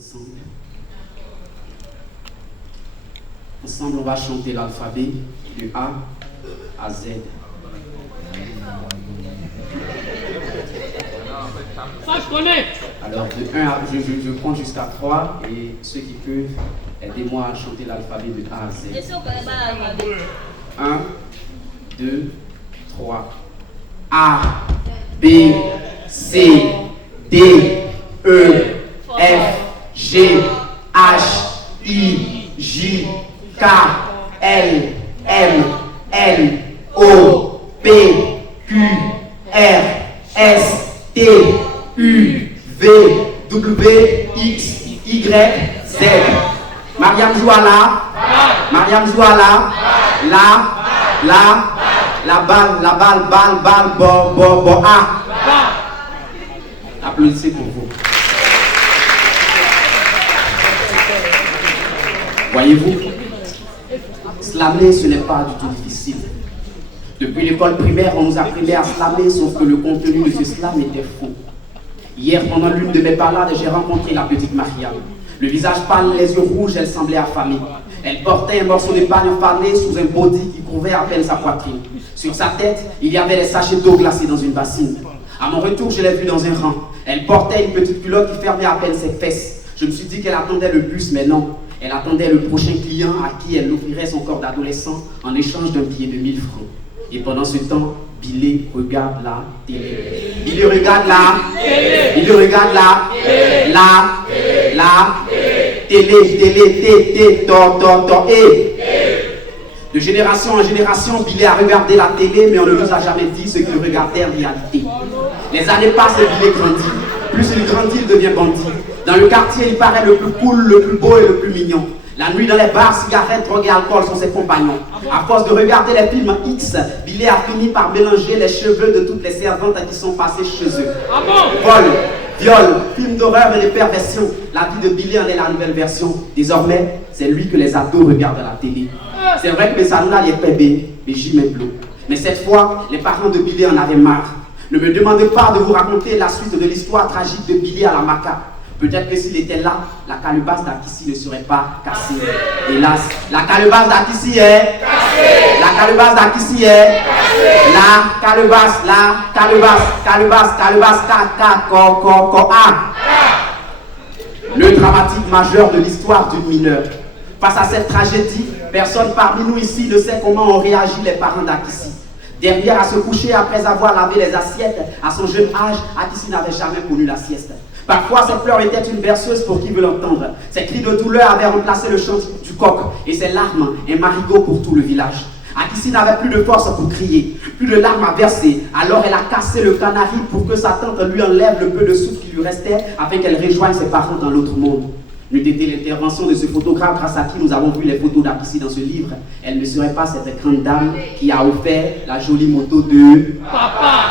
ensemble. Ensemble, on va chanter l'alphabet de A à Z. Ça, je connais. Alors, de 1 à, je compte jusqu'à 3 et ceux qui peuvent, aidez-moi à chanter l'alphabet de A à Z. Et si on connaît pas l'alphabet? 1, 2, 3. A, B, C, D, E, F, G, H, I, J, K, L, M, N, O, P, Q, R, S, T, U, V, W, X, Y, Z. Mariam Zouala, Mariam Zouala, la balle, bo, A. Applaudissez pour vous. Voyez-vous, slammer, ce n'est pas du tout difficile. Depuis l'école primaire, on nous apprenait à slammer, sauf que le contenu de ce slam était faux. Hier, pendant l'une de mes balades, j'ai rencontré la petite Mariam. Le visage pâle, les yeux rouges, elle semblait affamée. Elle portait un morceau de pain fané sous un body qui couvrait à peine sa poitrine. Sur sa tête, il y avait des sachets d'eau glacée dans une bassine. À mon retour, je l'ai vue dans un rang. Elle portait une petite culotte qui fermait à peine ses fesses. Je me suis dit qu'elle attendait le bus, mais non. Elle attendait le prochain client à qui elle offrirait son corps d'adolescent en échange d'un billet de 1000 francs. Et pendant ce temps, Billy regarde la télé. Billy regarde Billy regarde télé, De génération en génération, Billy a regardé la télé, mais on ne nous a jamais dit ce qu'il regardait en réalité. Les années passent et Billy grandit. Plus il grandit, il devient bandit. Dans le quartier, il paraît le plus cool, le plus beau et le plus mignon. La nuit, dans les bars, cigarettes, drogue et alcool sont ses compagnons. À force de regarder les films X, Billy a fini par mélanger les cheveux de toutes les servantes qui sont passées chez eux. Vol, viol, films d'horreur et de perversion. La vie de Billy en est la nouvelle version. Désormais, c'est lui que les ados regardent à la télé. C'est vrai que ça nous a les bébés, mais j'y mets bleu. Mais cette fois, les parents de Billy en avaient marre. Ne me demandez pas de vous raconter la suite de l'histoire tragique de Billy à la maca. Peut-être que s'il était là, la calebasse d'Akissi ne serait pas cassée. Hélas, la calebasse d'Akissi est cassée. La calebasse d'Akissi est cassée. La calebasse, Le dramatique majeur de l'histoire d'une mineure. Face à cette tragédie, personne parmi nous ici ne sait comment ont réagi les parents d'Akissi. Dernière à se coucher après avoir lavé les assiettes, à son jeune âge, Akissi n'avait jamais connu la sieste. Parfois, ses pleurs étaient une berceuse pour qui veut l'entendre. Ses cris de douleur avaient remplacé le chant du coq et ses larmes, un marigot pour tout le village. Akissi n'avait plus de force pour crier, plus de larmes à verser. Alors elle a cassé le canari pour que sa tante lui enlève le peu de souffle qui lui restait afin qu'elle rejoigne ses parents dans l'autre monde. N'eût été l'intervention de ce photographe grâce à qui nous avons vu les photos d'Akissi dans ce livre, elle ne serait pas cette grande dame qui a offert la jolie moto de Papa.